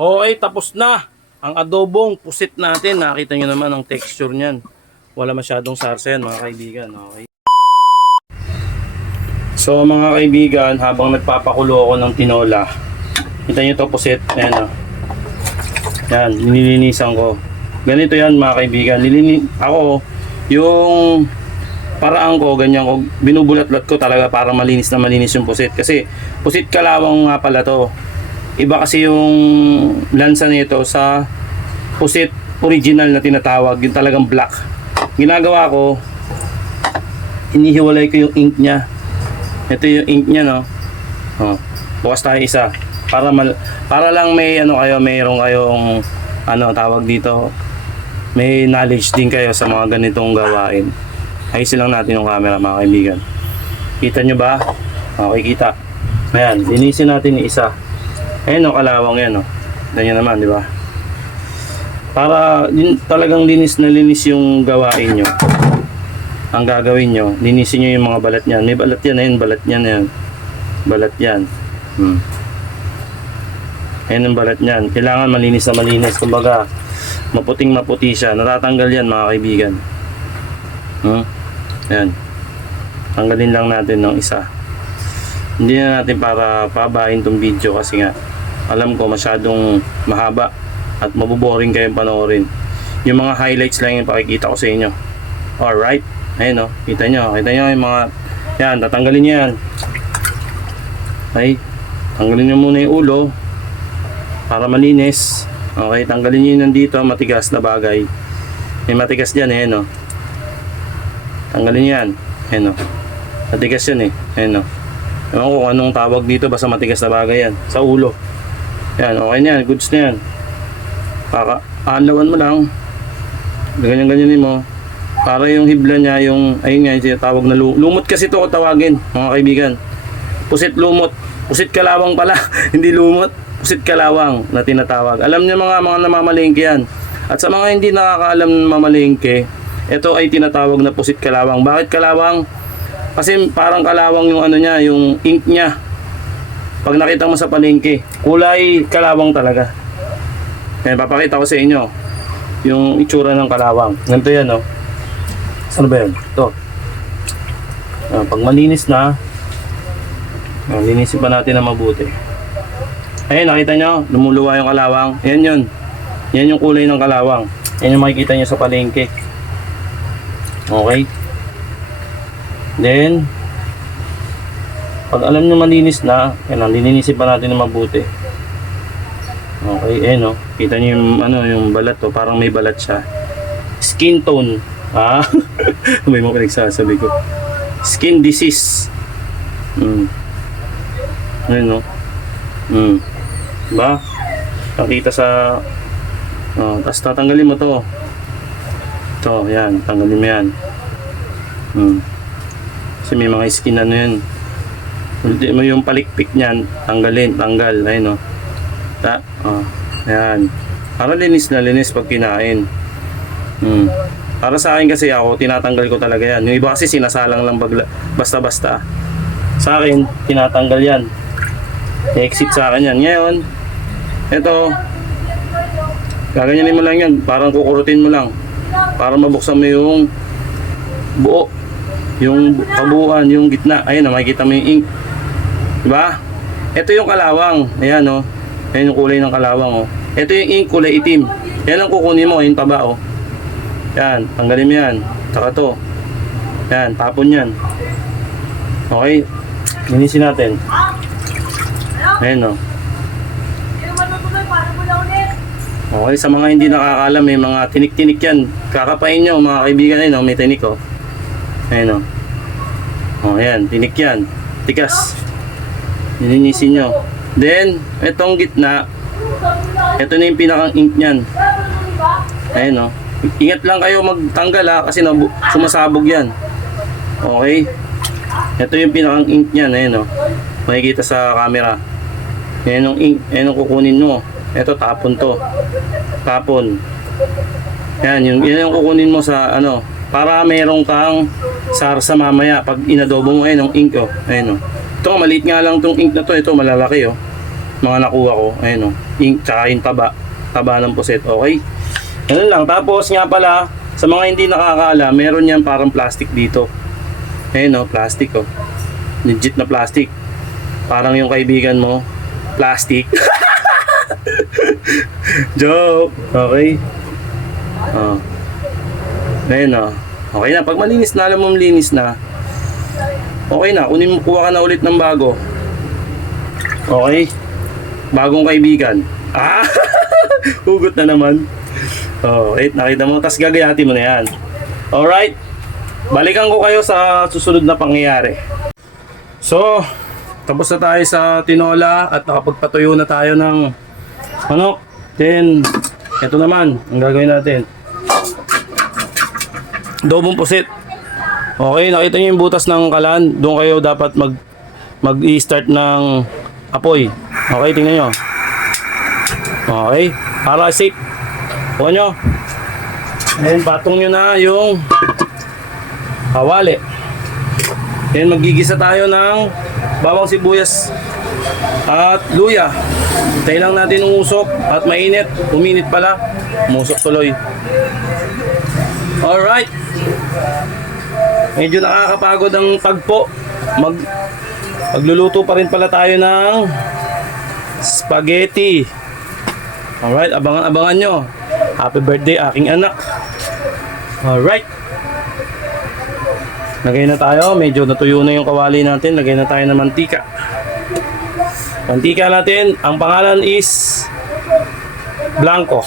Okay, tapos na ang adobong pusit natin. Nakita nyo naman ang texture niyan. Wala masyadong sarsa yan mga kaibigan. Okay. So mga kaibigan, habang nagpapakulo ako ng tinola, kita nyo to pusit. Ayan o. Yan, nililinisan ko. Ganito yan mga kaibigan. Ako, yung paraan ko, ganyan ko, binubulat-lat ko talaga para malinis na malinis yung pusit. Kasi pusit kalawang nga pala to. Iba kasi yung lansa nito sa pusit original na tinatawag, yung talagang black. Ginagawa ko, inihiwalay ko yung ink niya. Ito yung ink niya, no. Oh, bukas tayo isa para lang may mayroon kayong tawag dito. May knowledge din kayo sa mga ganitong gawain. Ayusin lang natin yung camera mga kaibigan. Kita nyo ba? Okay, kita. Ayan, linisin natin yung isa. Ayan o, kalawang yan o. Ganyan naman, di ba? Para talagang linis na linis yung gawain nyo. Ang gagawin nyo, linisin nyo yung mga balat nyan. May balat yan, ayun, balat yan, ayun. Balat yan. Ayan ang balat nyan. Kailangan malinis na malinis. Kumbaga, maputing maputi siya. Natatanggal yan mga kaibigan. Ayan. Tanggalin lang natin ng isa. Hindi na natin para pabahin tong video kasi nga alam ko masyadong mahaba at mabuboring kayong panoorin. Yung mga highlights lang yung pakikita ko sa inyo. Alright. Ayan o. Kita nyo yung mga yan. Tatanggalin nyo yan. Okay. Tanggalin nyo muna yung ulo para malinis. Okay. Tanggalin nyo yung nandito matigas na bagay. May matigas dyan eh. No? Tanggalin nyo yan. Ayan o. Matigas yan eh. Ayan o. Ewan ko kung anong tawag dito, basta matigas na bagay yan. Sa ulo. Yan, okay na yan. Goods na yan. Aanlawan mo lang. Ganyan-ganyanin mo. Para yung hibla niya, ayun nga, yung tawag na lumot kasi ito ko tawagin, mga kaibigan. Pusit lumot. Pusit kalawang pala. Hindi lumot. Pusit kalawang na tinatawag. Alam niyo mga namamalengke yan. At sa mga hindi nakakaalam ng mamalengke, ito ay tinatawag na pusit kalawang. Bakit kalawang? Kasi parang kalawang yung niya, yung ink niya. Pag nakita mo sa palengke, kulay kalawang talaga. Ayan, papakita ko sa inyo yung itsura ng kalawang. Ganito yan, no? Saan ba yan? Ito. Pag malinis na, linisin pa natin na mabuti. Ayan, nakita nyo? Lumuluwa yung kalawang. Ayan yun. Yan yung kulay ng kalawang. Yan yung makikita nyo sa palengke. Okay. Then, pag alam nyo malinis na, yan, lininisin pa natin na mabuti. Okay, ayan o. Kita nyo yung balat to, parang may balat siya. Skin tone. May mga pinagsasabi ko. Skin disease. Ayan o. Diba? Nakita sa... tapos tatanggalin mo to. Ito, yan. Tanggalin mo yan. Kasi may mga skin yan. Hindi mo yung palikpik niyan, tanggal, ayun o. Ayan. Para linis na linis pag kinain. Para sa akin kasi ako, tinatanggal ko talaga yan. Yung iba kasi sinasalang lang basta-basta. Sa akin, tinatanggal yan. I-exit sa akin yan. Ngayon, ito, gaganyanin mo lang yan. Parang kukurutin mo lang. Para mabuksan mo yung buo. Yung kabuuan, yung gitna. Ayun na, makikita mo yung ink. Diba? Ito yung kalawang. Ayan o. Ayan yung kulay ng kalawang o. Ito yung ink, kulay itim. Yan ang kukunin mo, yung taba o. Yan, tanggalin mo yan. Saka to. Yan, tapon yan. Okay. Linisin natin. Ayan o. Okay, sa mga hindi nakakaalam, may mga tinik-tinik yan. Kakapain nyo mga kaibigan. Ayun o, may tinik o. Ayan o. Ayan, tinik yan. Tikas. Nilinisin nyo. Then, itong gitna, ito na yung pinakang ink nyan. Ayan o. Ingat lang kayo magtanggal kasi sumasabog yan. Okay. Ito yung pinakang ink nyan. Ayan o. Makikita sa camera. Ayan yung ink. Ayan yung kukunin mo. Ito, tapon to. Tapon. Ayan, yan yung kukunin mo sa para merong kang sarsa mamaya pag inadobo mo. Ayan yung ink o. Ayan o. Ito, maliit nga lang tong ink na to. Ito, malalaki o. mga nakuha ko. Ayun o. Tsaka yung taba ng puset. Okay. Ganun lang. Tapos nga pala, sa mga hindi nakakaala, meron yan parang plastic dito. Ayun o, plastic o. Legit na plastic. Parang yung kaibigan mo, plastic. Joke. Okay. Ayun o. Okay na. Pag malinis na, alam mo malinis na, okay na. Kuha ka na ulit ng bago. Okay. Bagong kaibigan. Hugot na naman. Nakita mo. Tapos gagayatin mo na yan. Alright. Balikan ko kayo sa susunod na pangyayari. So, tapos na tayo sa tinola at nakapagpatuyo na tayo ng manok. Then, ito naman ang gagawin natin. Adobong pusit. Okay, nakita niyo yung butas ng kalan. Doon kayo dapat mag-i-start ng apoy. Okay, tingnan nyo. Okay, para safe. Huwag nyo. Then, patong nyo na yung kawali. Then, magigisa tayo ng bawang sibuyas at luya. Tayo lang natin umusok at mainit. Uminit pala. Umusok tuloy. Alright. Medyo nakakapagod ang pagpo. Magluluto pa rin pala tayo ng spaghetti. Alright, abangan nyo. Happy birthday aking anak. Alright. Lagay na tayo. Medyo natuyo na yung kawali natin. Lagay na tayo ng mantika. Mantika natin. Ang pangalan is Blanco.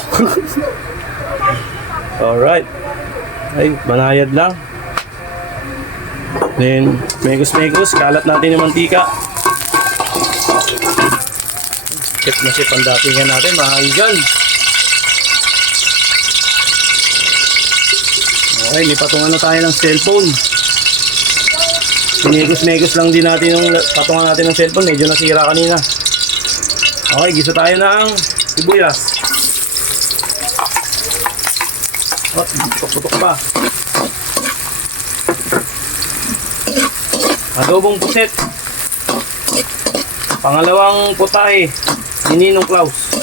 Alright. Ay, banayad lang. Then, megus. Kalat natin yung mantika. Chip na chip ang datingan natin, mga kaibigan. Okay, may patungan na tayo ng cellphone. Megus lang din natin yung patungan natin ng cellphone. Medyo nasira kanina. Okay, gisa tayo ng sibuyas. Putok pa. Adobong puset. Pangalawang putahe ni Ninong Klaus.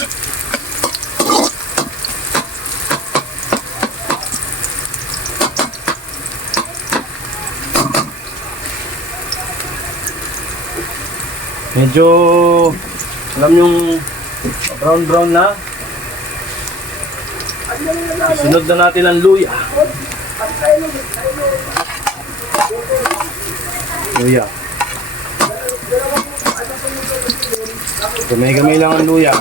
Medyo alam yung brown na. Sunod na natin ang luya. Gamay lang ang luya.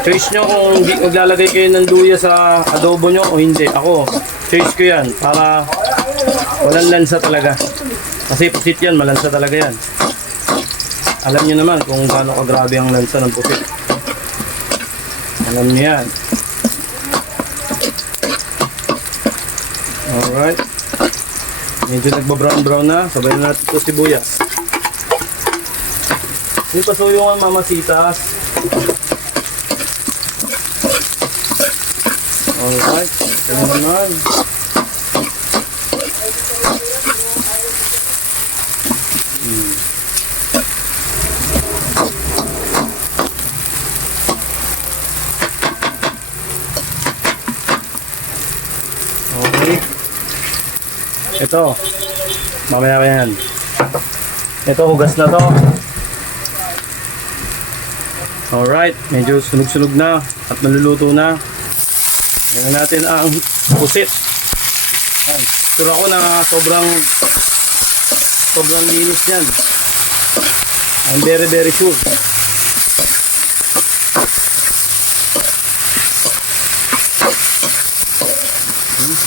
Choice nyo kung maglalagay kayo ng luya sa adobo nyo o hindi. Ako, choice ko yan para walang lansa talaga. Kasi pusit yan, malansa talaga yan. Alam nyo naman kung gaano kagrabe ang lansa ng pusit. Alam nyo yan. Alright. Medyo nagba-brown na. Sabay na natin ito sibuyas. Yung pasuyungan mamasitas. Alright. Ito naman. Okay. Ito. Mamaya pa yan. Ito, hugas na to. Alright. Medyo sunog-sunog na at naluluto na. Tingnan natin ang pusit. Sure ako na sobrang linis yan. I'm very sure.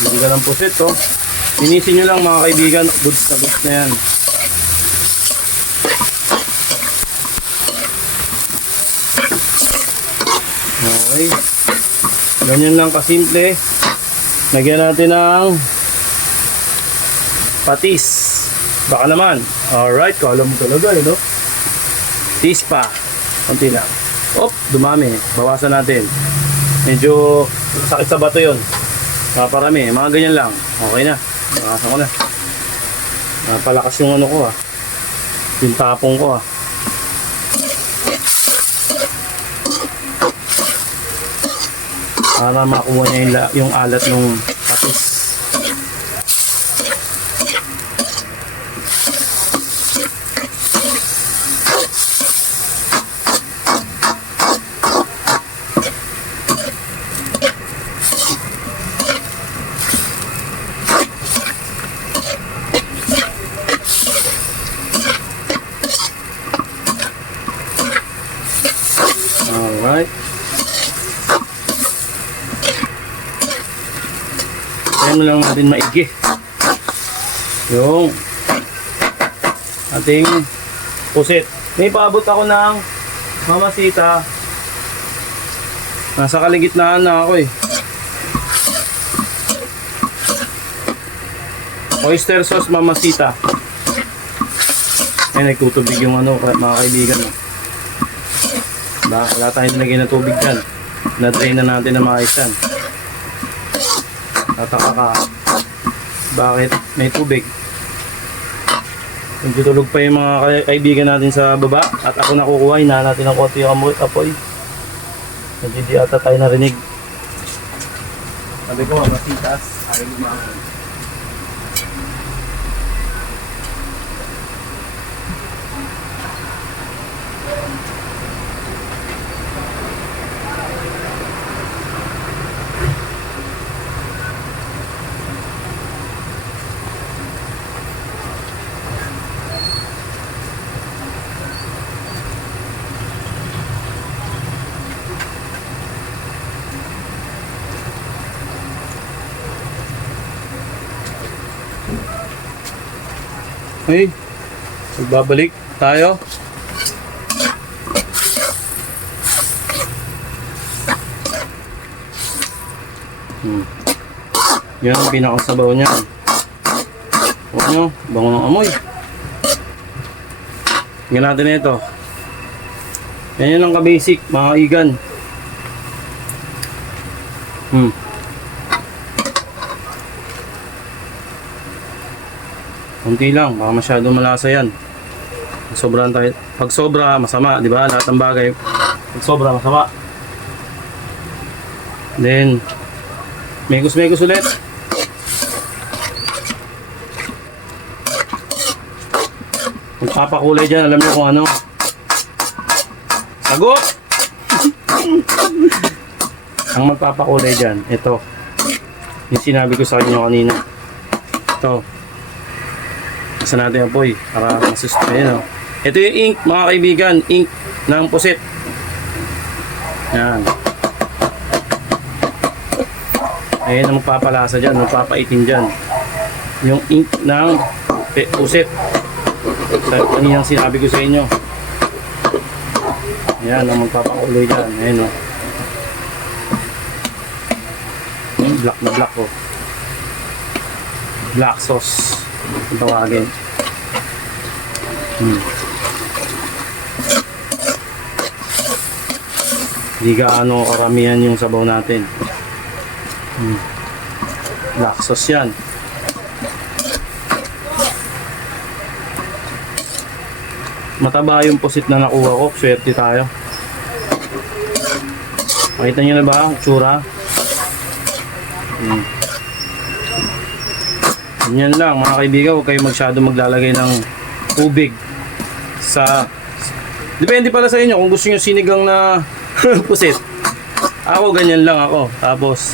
Hindi ka ng pusit to. Linisin nyo lang mga kaibigan. Goods na yan. Okay. Ganyan lang kasimple. Lagyan natin ng patis. Baka naman. Alright. Kala mo talaga no? Patis pa. Kunti lang. Dumami. Bawasan natin. Medyo sakit sa bato yun. Parami. Mga ganyan lang. Okay na. Bawasan ko na. Palakas yung ano ko Yung tapong ko para makuha niya yung alat ng patis. Alright. Ayan lang natin maigi yung ating pusit. May paabot ako ng mamasita. Nasa kaligitnaan na ako eh. Oyster sauce mamasita. Ayan, nagtutubig yung ano, mga kaibigan. Wala tayong nilagay na tubig dyan. Na-drain na natin na maayos yan. Tataka ka, bakit may tubig? Nagtutulog pa yung mga kaibigan natin sa baba at ako nakukuha, hinahan natin ng konti yung apoy. Hindi ata tayo narinig. Sabi ko, masitas, ayaw lumakon. Hey, magbabalik tayo. Yan ang pinakasabaw niya. Huwag nyo, bango ng amoy. Tingnan natin ito. Yan yun ang ka-basic, mga igan. Kunti lang, baka masyadong malasa yan. Sobrang tayo. Pag sobra, masama, di ba? Lahat ng bagay, pag sobra, masama. Then, mekos-mekos ulit. Magpapakulay dyan, alam niyo kung ano. Sagot! Ang magpapakulay dyan, ito. Yung sinabi ko sa inyo kanina. Ito. Isa natin apoy para masustayin. Ito yung ink, mga kaibigan, ink ng pusit. Yan. Ayan ang magpapalasa dyan, magpapaitim dyan. Yung ink ng pusit. Kanina sinabi ko sa inyo. Ayan ang magpapakulay dyan. Ayan o. Black na black o. Black sauce ang tawagin. Hindi gaano karamihan yung sabaw natin. Black sauce yan. Mataba yung pusit na nakuha ko. Swerte tayo. Makita nyo na ba? Tsura. Ganyan lang mga kaibigan. Huwag kayo masyado maglalagay ng tubig sa... Depende pala sa inyo kung gusto nyo sinigang na pusit. Ako ganyan lang ako. Tapos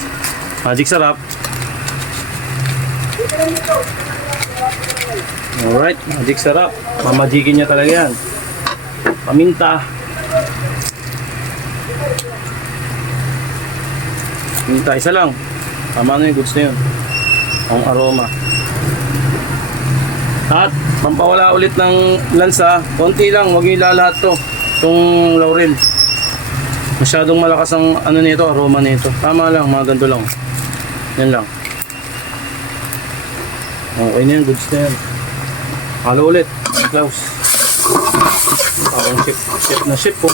magic sarap. Alright, magic sarap. Mamajikin niya talaga yan. Paminta. Paminta, isa lang. Tama na yung goods na yun. Ang aroma. At pampawala ulit ng lansa, konti lang, huwag nyo ilalahat to. Itong laurel. Masyadong malakas ang ano nito, aroma nito. Tama lang, mga ganito lang. Yan lang. Okay na yan, goods na yan. Halo ulit, Klaus. Parang chef na chef po.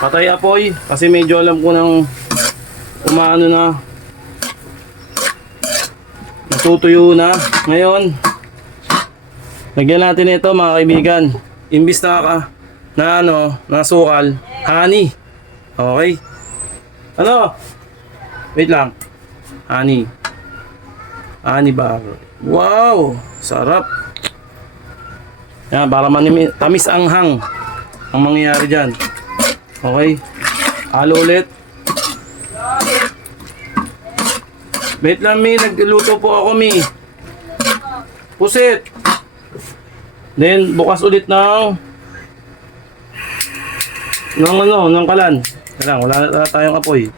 Patay apoy, kasi medyo alam ko nang umaano na. Natutuyo na. Ngayon, lagyan natin ito mga kaibigan. Imbis na sukal, honey. Okay? Ano? Wait lang. Honey. Honey bar. Wow! Sarap. Yan, para tamis anghang ang mangyayari dyan. Okay. Halo ulit. Wait lang, Mi. Nagluto po ako, Mi. Pusit. Then, bukas ulit ng kalan. Kailangan, wala na tayong apoy.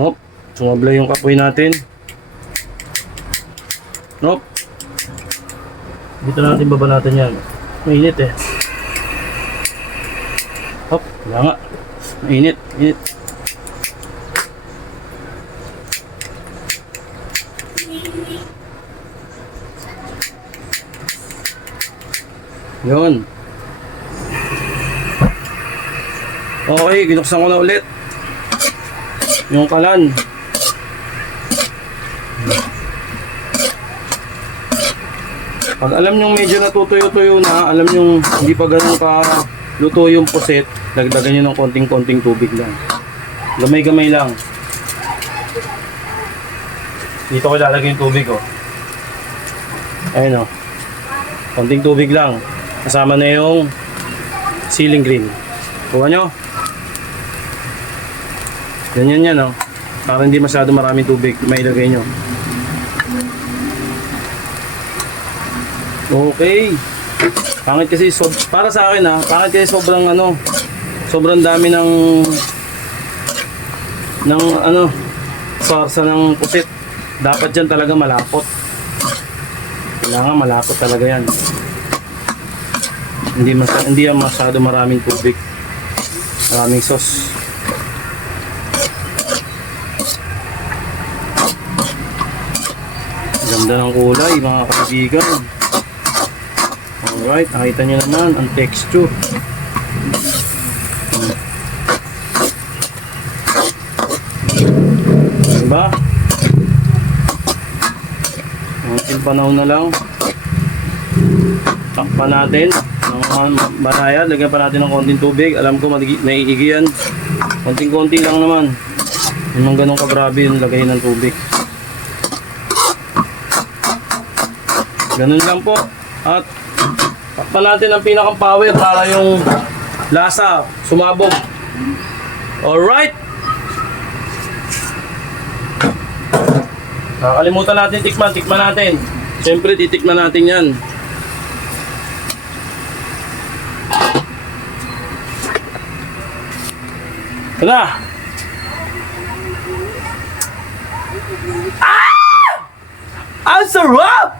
Hop. Sumabla yung kapoy natin. Hop. Dito natin baba natin yan. Mainit eh. Hop. Wala nga. Mainit. Init. Yun. Okay, ginuksan ko na ulit yung kalan. Pag alam nyo medyo natutuyo-tuyo na, alam nyo hindi pa ganun ka luto yung puset, dagdagan nyo ng konting-konting tubig lang. Gamay-gamay lang. Dito ko ilalagay yung tubig, oh. Ayun, oh. Konting tubig lang. Kasama na yung ceiling green. Kuha nyo. Ganyan yan, oh. Para hindi masyado maraming tubig, mailagay nyo. Okay. Pangit kasi, para sa akin, pangit kasi sobrang dami ng sarsa ng pusit. Dapat yan talaga malapot. Kailangan malapot talaga yan. Hindi yan masyado maraming tubig. Maraming sauce. Ganda ng kulay, mga kaibigan. Alright, nakita nyo naman ang texture. Diba? Until panahon na lang. Takpan natin ng banaya. Lagyan pa natin ng konting tubig. Alam ko maiigi yan. Konting-konti lang naman. Yung ganun kabrabe yung lagay ng tubig. Ganun lang po. At takpan natin ang pinakang power para yung lasa sumabog. Alright. Nakalimutan natin tikman natin. Siyempre titikman natin yan. Ito na. Ah! Ang sarap!